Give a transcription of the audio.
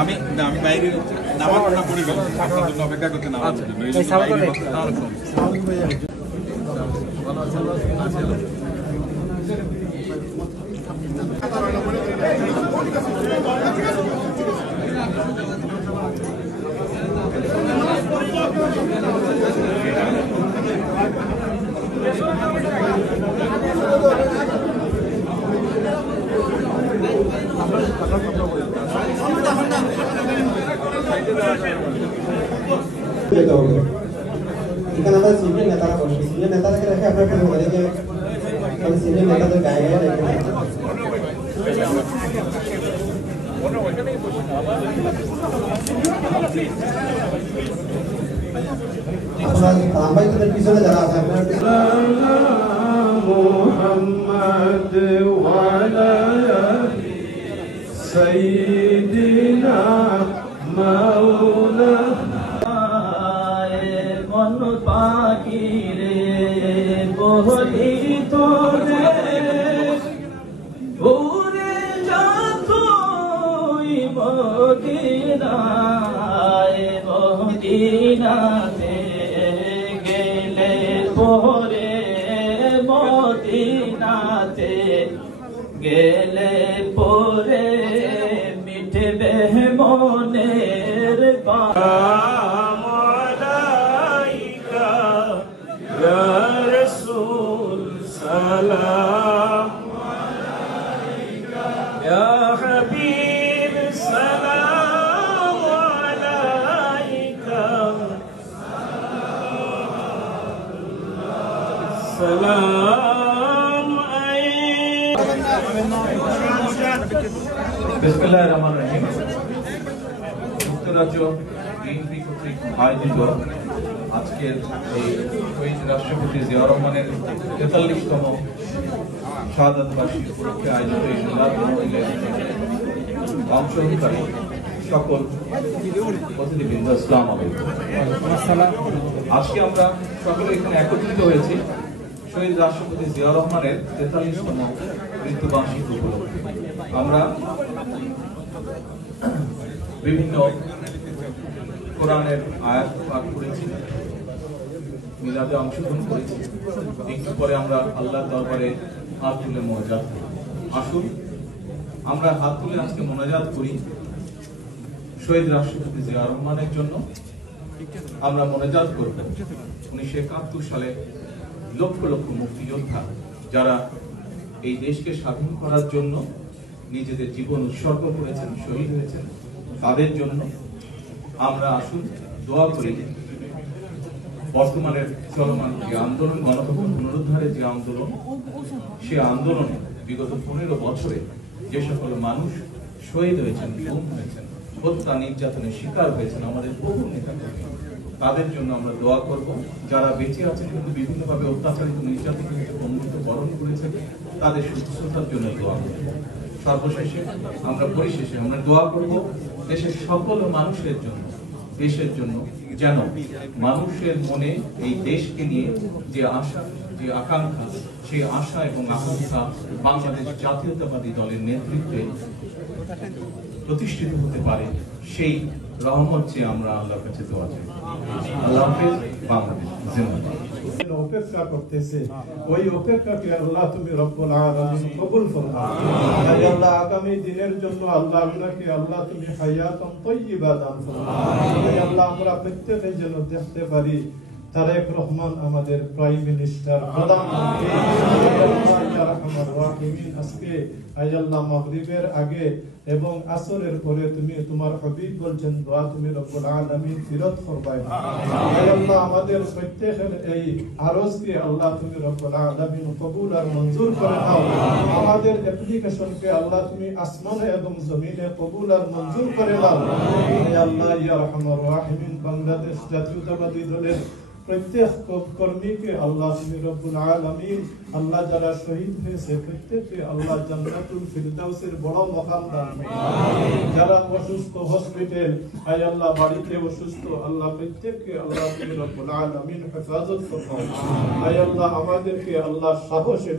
আমি বাইরে নামাজটা পড়ে গেল, আপনার জন্য অপেক্ষা করতে না। এখানে আমরা সিনিয়র নেতারা বসে, সিনিয়র নেতাদেরকে রেখে আপনার একটু বলে যে সিনিয়র নেতাদের গায়ে গায়ে রেখে আমাদের পিছনে যারা আছে আপনার মুহাম্মদ ওয়া আলা সাইয়্যিদিনা মাওলানা মন পাখি রে বলি তোরে উড়ে যাতই মদিনায় মদিনাতে গেলে পরে মদিনাতে গেলে পরে মিটবে মনের মালাইকা ইয়া রাসূল সালাম আলাইকা ইয়া হাবিব সালাম আলাইকা সালাম বিসমিল্লাহির রহমানির রহিম। যুক্তরাজ্য বিএনপি কর্তৃক আয়োজিত আজকের এই শহীদ রাষ্ট্রপতি জিয়াউর রহমানের ৪৩তম শাহাদাত বার্ষিকী উপলক্ষে আয়োজিত এই মিলাদ মাহফিলে অংশগ্রহণকারী সকল অতিথিবৃন্দ, আসসালামু আলাইকুম। আজকে আমরা সকলে এখানে একত্রিত হয়েছি শহীদ রাষ্ট্রপতি জিয়াউর রহমানের ৪৩তম মৃত্যুবার্ষিকী উপলক্ষে। আমরা বিভিন্ন কোরআনের আয়াত পাঠ করেছি, মিলাদে অংশগ্রহণ করেছি। একটু পরে আমরা আল্লাহর দরবারে হাত তুলে মোনাজাত করি। আসুন আমরা হাত তুলে আজকে মোনাজাত করি শহীদ রাষ্ট্রপতি জিয়াউর রহমানের জন্য। আমরা মোনাজাত করব 1971 সালে লক্ষ লক্ষ মুক্তিযোদ্ধা যারা এই দেশকে স্বাধীন করার জন্য নিজেদের জীবন উৎসর্গ করেছেন, শহীদ হয়েছেন, তাদের জন্য। আমরা আসুন দোয়া করি বর্তমানের চলমান যে আন্দোলন, গণতন্ত্র পুনরুদ্ধারের যে আন্দোলন, সে আন্দোলনে বিগত 15 বছরে যে সকল মানুষ শহীদ হয়েছেন, গুম হয়েছেন, হত্যা নির্যাতনের শিকার হয়েছেন, আমাদের বহু নেতা কর্মী, তাদের জন্য আমরা দোয়া করব। যারা বেঁচে আছেন কিন্তু বিভিন্নভাবে অত্যাচারিত, নির্যাতিত, বন্ধুত্ব বরণ করেছেন, তাদের সুস্থতার জন্য দোয়া করব। সর্বশেষে পরিশেষে আমরা দোয়া করব দেশের সকল মানুষের জন্য, দেশের জন্য, যেন মানুষের মনে এই দেশকে নিয়ে যে আশা, যে আকাঙ্ক্ষা, সেই আশা এবং আকাঙ্ক্ষা বাংলাদেশ জাতীয়তাবাদী দলের নেতৃত্বে প্রতিষ্ঠিত হতে পারে, সেই রহমত চেয়ে আমরা আল্লাহর কাছে দোয়া চাই। আল্লাহ হাফেজ। বাংলাদেশ জিন্দাবাদ। অপেক্ষা করতেছে, ওই অপেক্ষাকে আল্লাহ তুমি রব্বুল আলামিন কবুল ফরমাও। আল্লাহ আগামী দিনের জন্য আল্লাহ আপনাকে আল্লাহ তুমি হায়াতান তাইয়্যিবা দান ফরমাও। আল্লাহ আমরা প্রত্যেকে যেন দেখতে পারি তারেক রহমান আমাদের প্রাইম মিনিস্টার, প্রধানমন্ত্রী, আজকে আল্লাহ মাগরিবের আগে এবং আসরের পরে তুমি তোমার হাবিব বলছেন দোয়া তুমি রব্বুল আলামিন ফিরত ফরমায়। আল্লাহ আমাদের প্রত্যেকের এই আরজকে আল্লাহ তুমি রব্বুল আলামিন কবুল আর মঞ্জুর করে নাও। আমাদের অ্যাপ্লিকেশনকে আল্লাহ তুমি আসমানে এবং জমিনে কবুল আর মঞ্জুর করে নাও। আল্লাহ ইয়া রাহমার রাহিমিন, বাংলাদেশ জাতীয়তাবাদী দলের প্রত্যেক কর্মীকে আল্লাহ তুমি রব্বুল আলামিন আল্লাহ যারা শহীদ হয়েছে প্রত্যেককে আল্লাহ জান্নাতুল ফিরদাউসের বড় মাকাম দান করুন। যারা অসুস্থ হসপিটাল, আয় আল্লাহ বাড়িতে অসুস্থ, আল্লাহ প্রত্যেককে আল্লাহ তুমি রব্বুল আলামিন হেফাজত করুন। আয় আল্লাহ আমাদেরকে আল্লাহ সাহসের